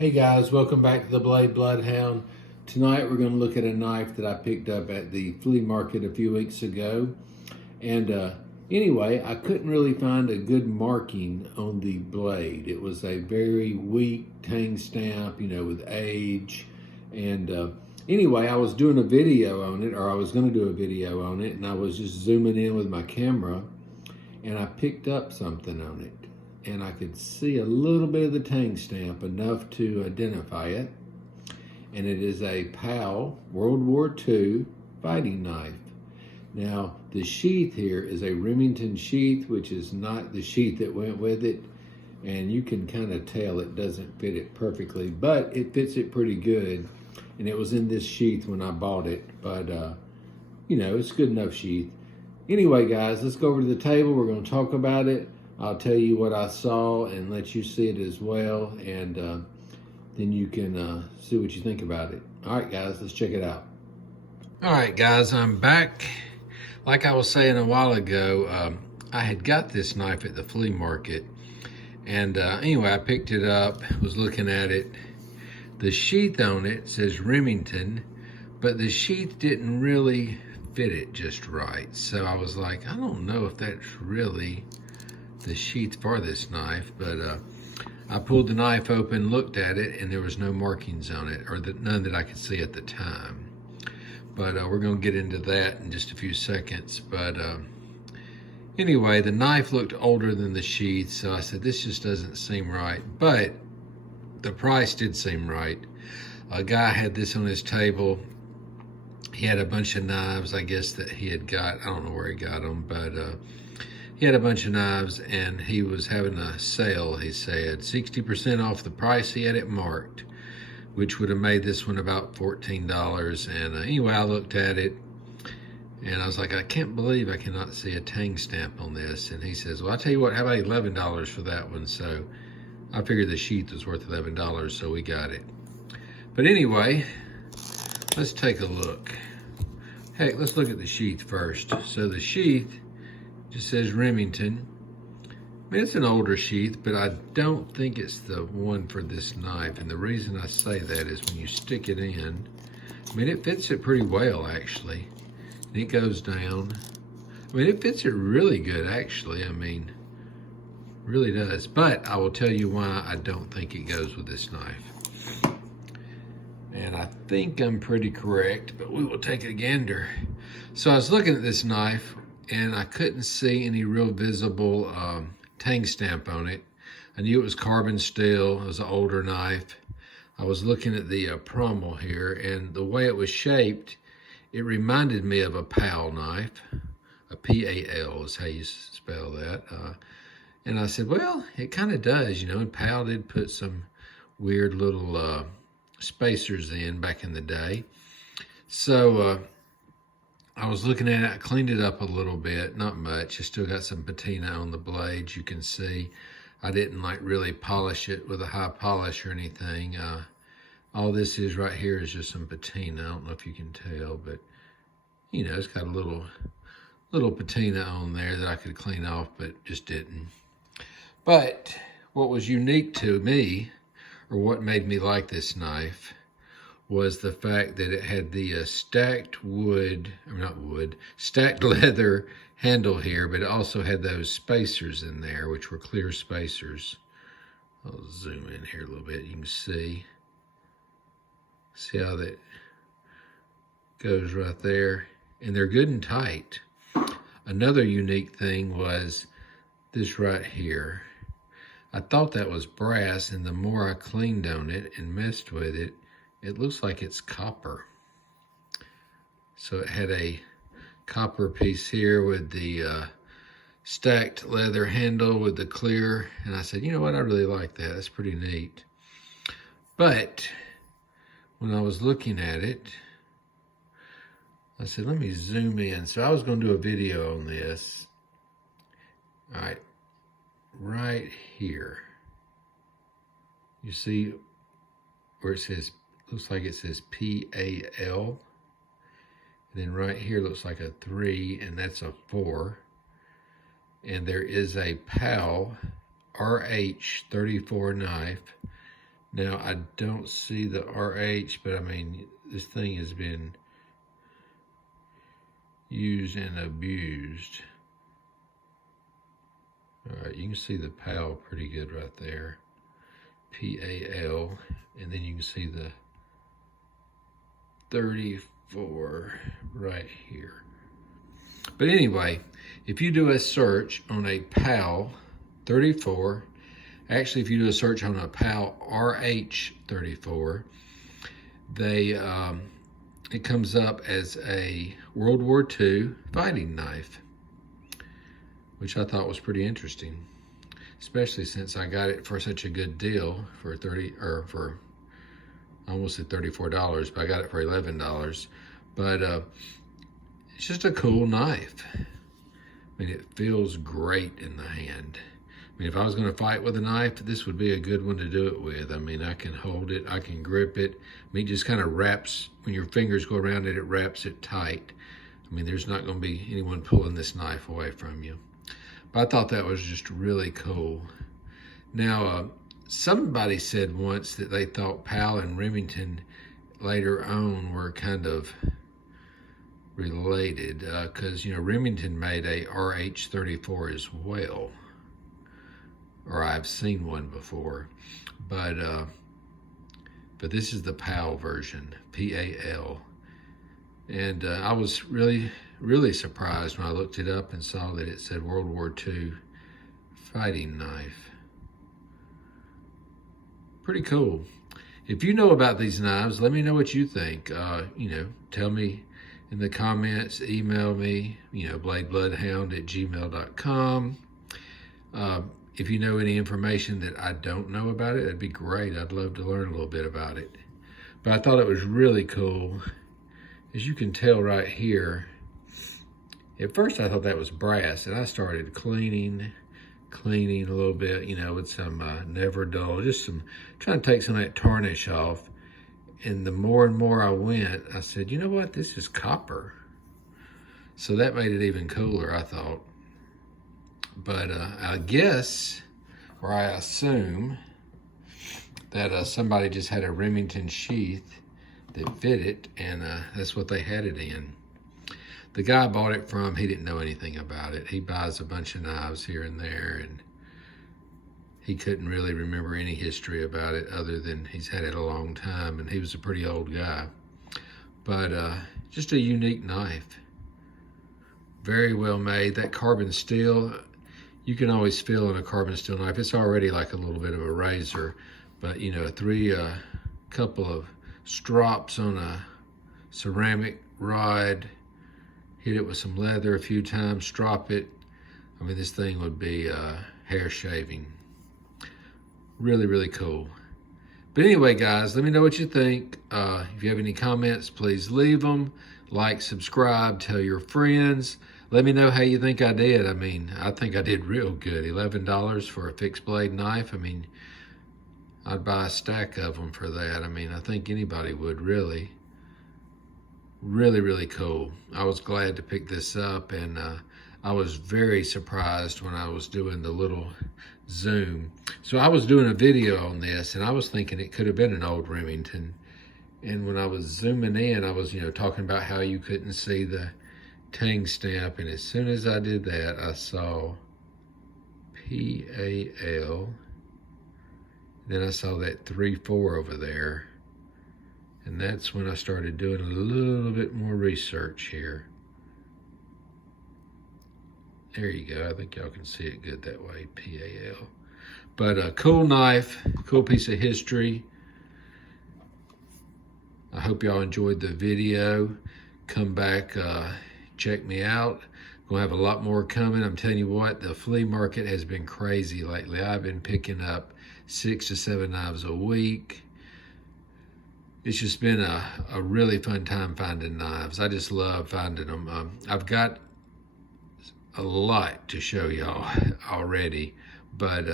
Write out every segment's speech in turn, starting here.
Hey guys, welcome back to the Blade Bloodhound. Tonight we're going to look at a knife that I picked up at the flea market a few weeks ago. And anyway, I couldn't really find a good marking on the blade. It was a very weak tang stamp, with age. And anyway, I was doing a video on it, or I was going to do a video on it, and I was just zooming in with my camera, and I picked up something on it. And I could see a little bit of the tang stamp, enough to identify it. And it is a POW World War II fighting knife. Now, the sheath here is a Remington sheath, which is not the sheath that went with it. And you can kind of tell it doesn't fit it perfectly, but it fits it pretty good. And it was in this sheath when I bought it, but it's good enough sheath. Anyway, guys, let's go over to the table. We're going to talk about it. I'll tell you what I saw and let you see it as well, and then you can see what you think about it. All right, guys, let's check it out. All right, guys, I'm back. Like I was saying a while ago, I had got this knife at the flea market, and anyway, I picked it up, was looking at it. The sheath on it says Remington, but the sheath didn't really fit it just right. So I was like, I don't know if that's really the sheath for this knife, but I pulled the knife open, looked at it, and there was no markings on it, or none that I could see at the time. But we're going to get into that in just a few seconds. But anyway, the knife looked older than the sheath, so I said, this just doesn't seem right. But the price did seem right. A guy had this on his table. He had a bunch of knives, I guess, that he had got. I don't know where he got them, but he had a bunch of knives, and he was having a sale, he said. 60% off the price. He had it marked, which would have made this one about $14. And anyway, I looked at it, and I was like, I can't believe I cannot see a tang stamp on this. And he says, well, I'll tell you what, how about $11 for that one? So I figured the sheath was worth $11, so we got it. But anyway, let's take a look. Heck, let's look at the sheath first. So the sheath just says Remington. I mean, it's an older sheath, but I don't think it's the one for this knife. And the reason I say that is when you stick it in, I mean, it fits it pretty well, actually. And it goes down. I mean, it fits it really good, actually. I mean, really does. But I will tell you why I don't think it goes with this knife. And I think I'm pretty correct, but we will take a gander. So I was looking at this knife, and I couldn't see any real visible tang stamp on it. I knew it was carbon steel. It was an older knife. I was looking at the pommel here, and the way it was shaped, it reminded me of a PAL knife. A P-A-L is how you spell that. And I said, well, it kind of does, and PAL did put some weird little spacers in back in the day. So I was looking at it, I cleaned it up a little bit, not much. I still got some patina on the blades, you can see. I didn't really polish it with a high polish or anything. All this is right here is just some patina. I don't know if you can tell, but it's got a little patina on there that I could clean off, but just didn't. But what was unique to me, or what made me like this knife, was the fact that it had the stacked leather handle here, but it also had those spacers in there, which were clear spacers. I'll zoom in here a little bit. You can see how that goes right there. And they're good and tight. Another unique thing was this right here. I thought that was brass, and the more I cleaned on it and messed with it, it looks like it's copper. So it had a copper piece here with the stacked leather handle with the clear. And I said, you know what, I really like that. That's pretty neat. But when I was looking at it, I said, let me zoom in. So I was going to do a video on this. All right, right here. You see where it says, looks like it says P-A-L. And then right here looks like a 3, and that's a 4. And there is a POW RH34 knife Now, I don't see the RH, but I mean, this thing has been used and abused. All right, you can see the PAL pretty good right there. PAL, and then you can see the 34 right here. But anyway, if you do a search on a PAL 34, actually if you do a search on a PAL RH34, it comes up as a World War II fighting knife, which I thought was pretty interesting, especially since I got it for such a good deal for I almost said $34, but I got it for $11. But it's just a cool knife. I mean, it feels great in the hand. I mean, if I was going to fight with a knife, this would be a good one to do it with. I mean, I can hold it, I can grip it. I mean, it just kind of wraps, when your fingers go around it, it wraps it tight. I mean, there's not going to be anyone pulling this knife away from you. But I thought that was just really cool. Now, somebody said once that they thought PAL and Remington later on were kind of related, because, you know, Remington made a RH34 as well. Or I've seen one before, but this is the PAL version, PAL, and I was really surprised when I looked it up and saw that it said World War II fighting knife. Pretty cool. If you know about these knives, let me know what you think. You know, tell me in the comments, email me, you know, bladebloodhound@gmail.com. If you know any information that I don't know about it, that'd be great. I'd love to learn a little bit about it. But I thought it was really cool. As you can tell right here, at first I thought that was brass, and I started cleaning a little bit, you know, with some Never Dull, just trying to take some of that tarnish off. And the more and more I went, I said, you know what, this is copper. So that made it even cooler, I thought. But I guess, or I assume, that somebody just had a Remington sheath that fit it, and that's what they had it in. The guy I bought it from, he didn't know anything about it. He buys a bunch of knives here and there, and he couldn't really remember any history about it other than he's had it a long time, and he was a pretty old guy. But just a unique knife. Very well made. That carbon steel, you can always feel in a carbon steel knife, it's already like a little bit of a razor, but you know, couple of strops on a ceramic rod, hit it with some leather a few times, strop it. I mean, this thing would be hair shaving. Really cool. But anyway, guys, let me know what you think. If you have any comments, please leave them. Like, subscribe, tell your friends. Let me know how you think I did. I mean, I think I did real good. $11 for a fixed blade knife. I mean, I'd buy a stack of them for that. I mean, I think anybody would, really. Really cool. I was glad to pick this up, and I was very surprised when I was doing the little zoom. So I was doing a video on this, and I was thinking it could have been an old Remington. And when I was zooming in, I was, you know, talking about how you couldn't see the tang stamp, and as soon as I did that, I saw PAL. Then I saw that 34 over there. And that's when I started doing a little bit more research here. There you go. I think y'all can see it good that way, PAL. But a cool knife, cool piece of history. I hope y'all enjoyed the video. Come back, check me out. Gonna have a lot more coming. I'm telling you what, the flea market has been crazy lately. I've been picking up 6 to 7 knives a week. It's just been a really fun time finding knives. I just love finding them. I've got a lot to show y'all already, but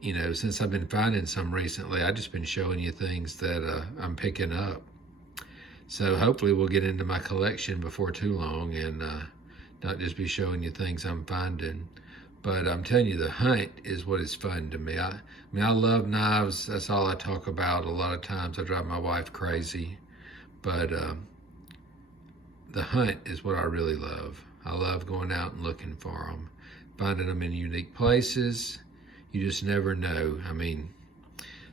you know, since I've been finding some recently, I've just been showing you things that I'm picking up. So hopefully we'll get into my collection before too long, and not just be showing you things I'm finding. But I'm telling you, the hunt is what is fun to me. I mean, I love knives. That's all I talk about. A lot of times I drive my wife crazy. But the hunt is what I really love. I love going out and looking for them, finding them in unique places. You just never know. I mean,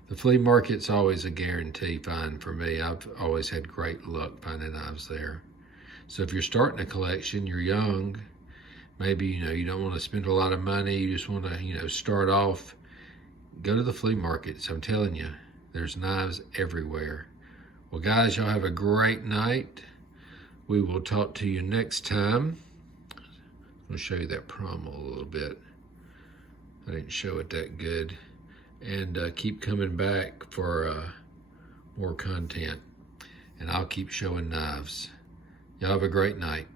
the flea market's always a guarantee find for me. I've always had great luck finding knives there. So if you're starting a collection, you're young, maybe, you don't want to spend a lot of money, you just want to, start off, go to the flea markets. I'm telling you, there's knives everywhere. Well, guys, y'all have a great night. We will talk to you next time. I'm going to show you that promo a little bit. I didn't show it that good. And keep coming back for more content. And I'll keep showing knives. Y'all have a great night.